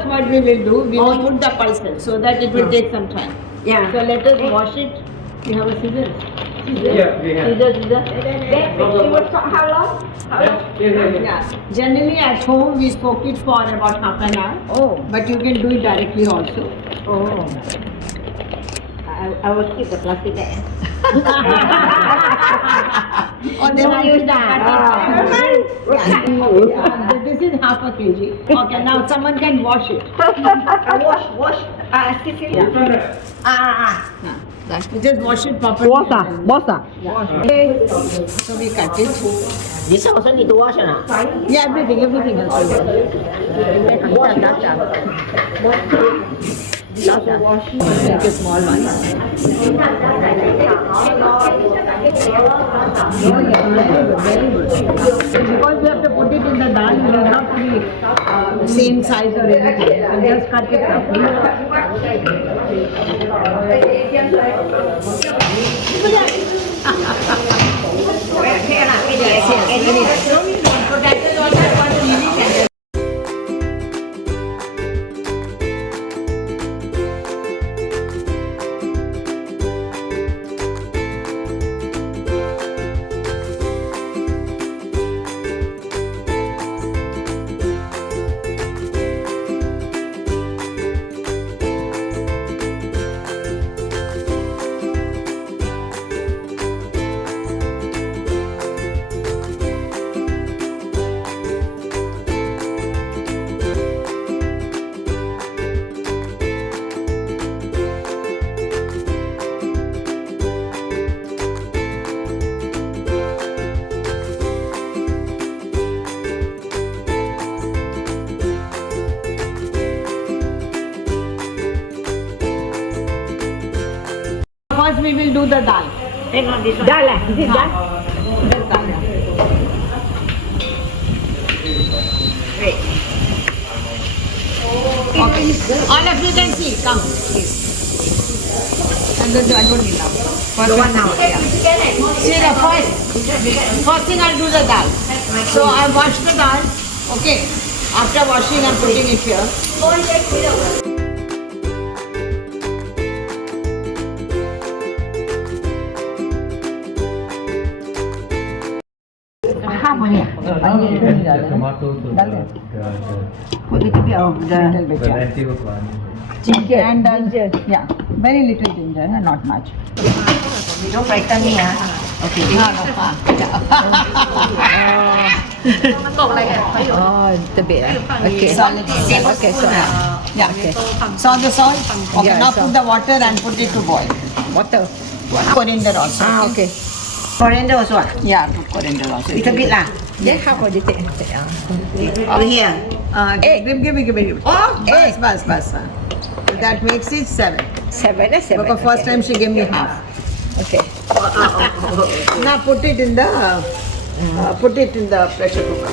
So what we will do, we will put the pulses so that it will take some time. Yeah. So let us wash it. You have a scissors? Yeah, we have. How long? Yeah. Generally at home we soak it for about half an hour. Oh. But you can do it directly also. Oh. I will keep the plastic bag. Or then I use that. This is half a kg. Okay, now someone can wash it. Wash. You just wash it properly. Bossa. Okay. So we cut it. This also need to wash, no? Yeah, everything has to be washed. Take a small one. Very good. Because we have to put it in the dal, it does not to be same size or anything. And just cut it First we will do the dal. Take on this one. Dal. This is dal. Wait. Okay. All of you can see. Come. I don't need now. The one now. Yeah. See the first thing I'll do the dal. So I wash the dal. Okay. After washing I'm putting it here. half only. Tomato to Put little bit of the the lentils one. Ginger and yeah, very little ginger, not much. don't frighten me ah. Okay. Oh, little bit. Okay. Solid. Okay, so Yeah, okay. So the salt. Okay, Yeah, now so- put the water and put it to boil. water. Coriander also. Okay. Coriander also ah. Yeah, put coriander also. Little bit lah. Then how about you take? Over here. Give me. Oh, Bas. That makes it 7. 7. Because first time she gave me half. Okay. Now put it in the pressure cooker.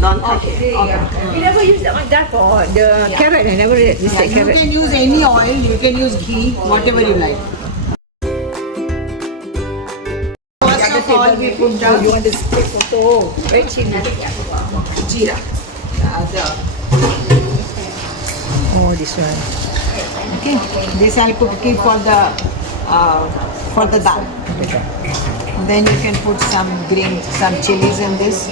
Don't touch it. You never use that one done for the carrot. I never use Yeah, the you carrot. can use any oil, you can use ghee, whatever you like. First of all, we put Oh, you the want to take photo? Very cheap. jeera. Oh, this one. Okay, this I'll keep for the dal. Then you can put some chilies in this.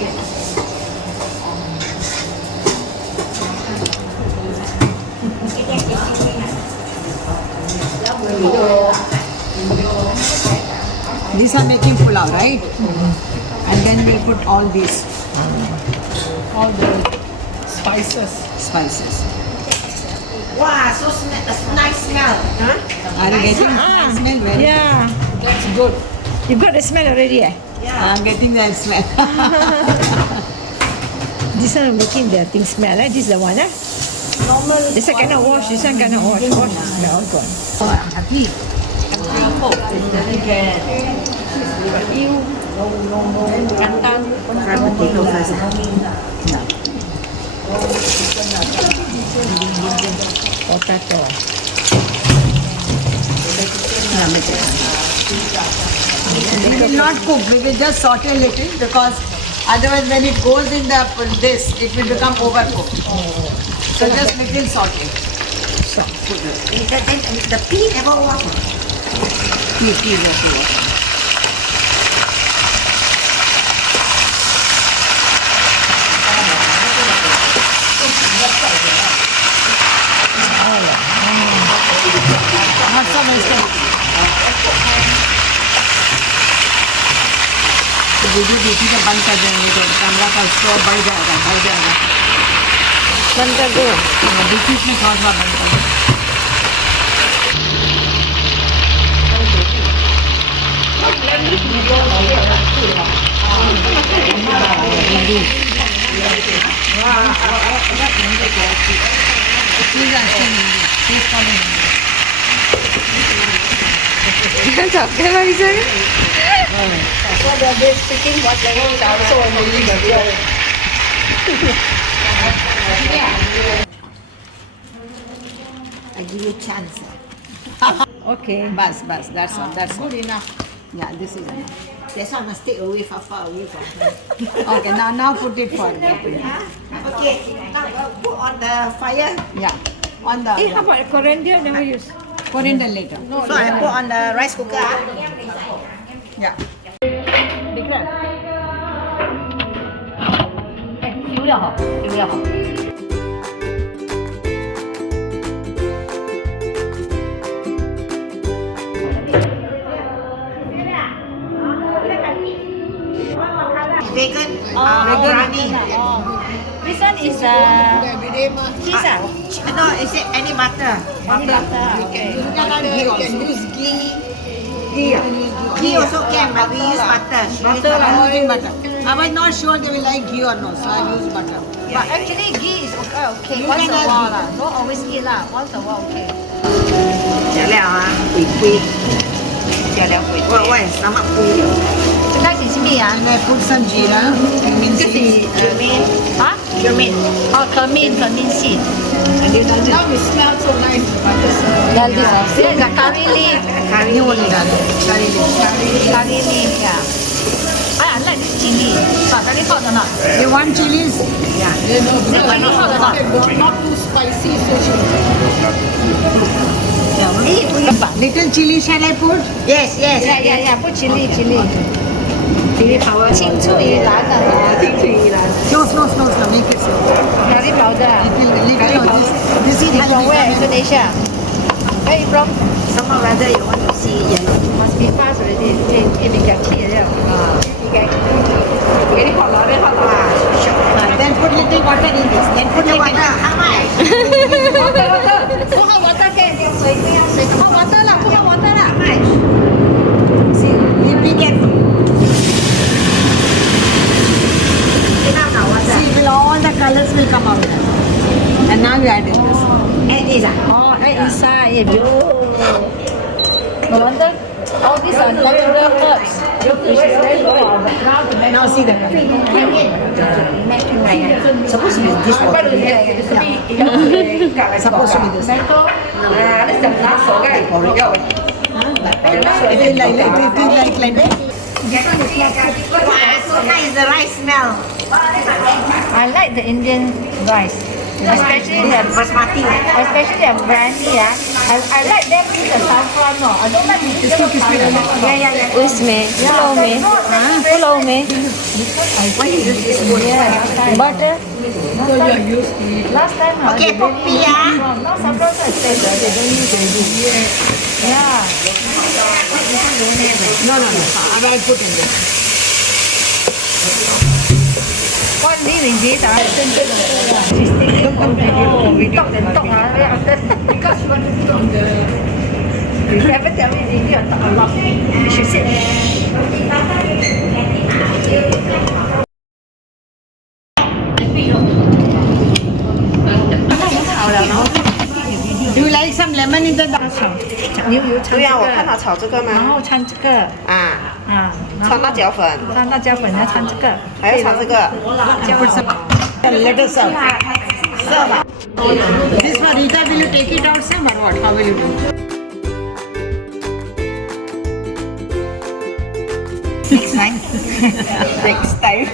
These are making pulao, right? And then we'll put all the spices. Wow, so nice smell. Are you getting the smell? Very Yeah. That's good. You got the smell already, eh? I'm getting that smell. This one making the thing smell, eh? This is the one, eh? This one cannot wash, this one cannot wash. Wash the smell, all gone. Fry potato first. Potato. We will not cook, we will just saute a little because otherwise when it goes in this, it will become overcooked. So just little saute. The pea never wash. Pea, yes. Not so vegetable. Video देखी तो बंद कर देंगे तो camera का stop बढ़ जाएगा बंद कर दो. बीच बीच में थोड़ा बंद कर दो. Sakit lagi saya. So they're speaking what language also only the real. I give you chance. Okay. Bas, that's all. Good enough. Yeah, this is enough. That's why I must take away far away from her. Okay, now put it for me. Okay, now put on the fire. Yeah, on the How about coriander? Never use. coriander later. So I put on the rice cooker. Yeah. 油要好，油要好。Vegan, biryani. This one is cheese ah? No, is it any butter? Any butter? Okay. You can use ghee. Ghee also can, but we use butter. I'm using butter. I was not sure they will like ghee or no, so I use butter. But actually ghee is okay. You Once can a add while ghee. lah. Not always eat lah. Once a while okay. 加料啊，鬼龟，加料鬼龟。喂，什么龟？最開始是咩啊？ And I put some jeera, cumin 就是 seeds. Cumin, 啊？ cumin. 哦，cumin seed. Now it smells so nice. Then this is the curry leaf. Curry You only done curry leaves. Curry leaf, yeah. I like this chili. Very hot or not? You want chilies? Very hot or not? Not too spicy, Little chili shall I put? Yes, yes. Yeah. Put chili. Chili power. 青出于蓝的。 Slow, make it slow. Curry powder. Little, this is You from where? Indonesia. Where you from? Somehow rather you want to see yellow. Must be fast already. It can tea already. Very hot, very hot. Then put little water in this. Then put the water. How much? Put hot water can. 水 hot water 啦 ，put hot water 啦。 See, be careful. See, will all the colors will come out. And now you add in this. Add this ah. Oh, right inside. No wonder all these are natural herbs. Your fish is very good. Now see the color. Supposed to be this water. Supposed to be this. Like that. Wow, so nice the rice smell. I like the Indian rice. Especially the Basmati. brandy, yeah. I like them with the saffron, no. I don't like with the Yeah. Usme, pulao me. Why you use this wood? Butter. last time. Okay, poppy ah. Now saffron so expensive, they don't use already. Yeah. No. I will put in this. What leaf is this? She's thinking, oh, we talk and talk. Because she wants to talk the... You never tell me they need to talk a lot. She said... Do you like some lemon in the dal? 对呀，我看他炒这个然吗？后掺这个啊，然后炒辣椒粉，掺辣椒粉，要掺这个。还要炒这个。 Put some. Let us serve. Serve. This for Rita, will you take it out, Sam, or what? How will you do? Next time. Next time.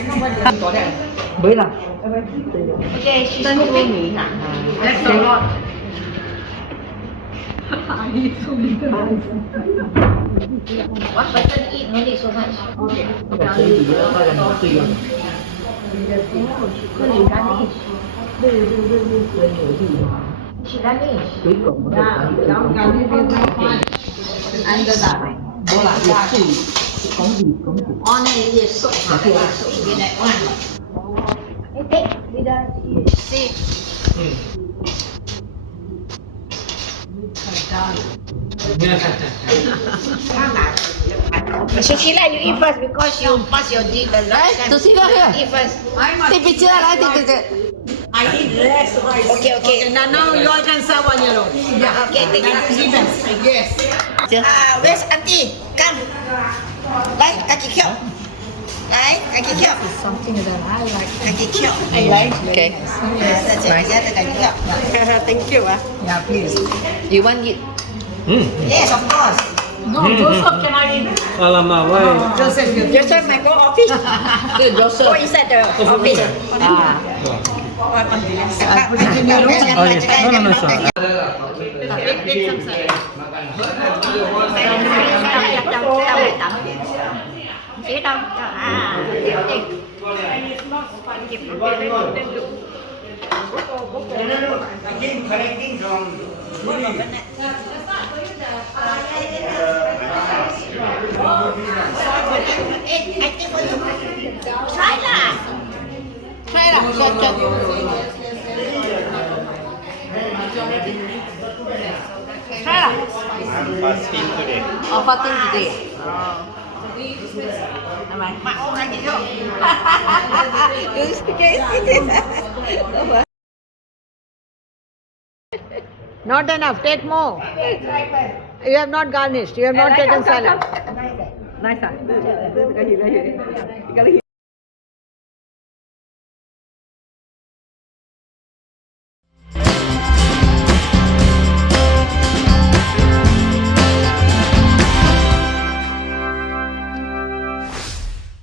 Okay, she's cooking. That's a lot. What person eat? No need so much. Okay. And the dal. On it is soup. With that one. Okay. With the see. So Sheila, you eat first because you pass your dip. To see here. Eat first. Take picture, take picture. I eat less rice. Okay. Now you all can serve on your own. Yeah. Okay, take it. Yes. Where's auntie? Come. Like kaki kiao. Like kaki kiao. Something that I like. Kaki kiao. I like. Okay. Yes, that's it. Yeah, the kaki kiao. Thank you. Yeah, please. You want it? Yes, of course. No, Joseph can I eat? Alamak, why? Joseph, you. Joseph might go office. Good, Joseph. Go inside the office. I'll put it in your room. Oh, yes. No, sir. Take some side. Try lah. I'm fasting today. Oh, fasting today. Mak orang gitu. Not enough. Take more. You have not garnished. You have not taken salad. Nice.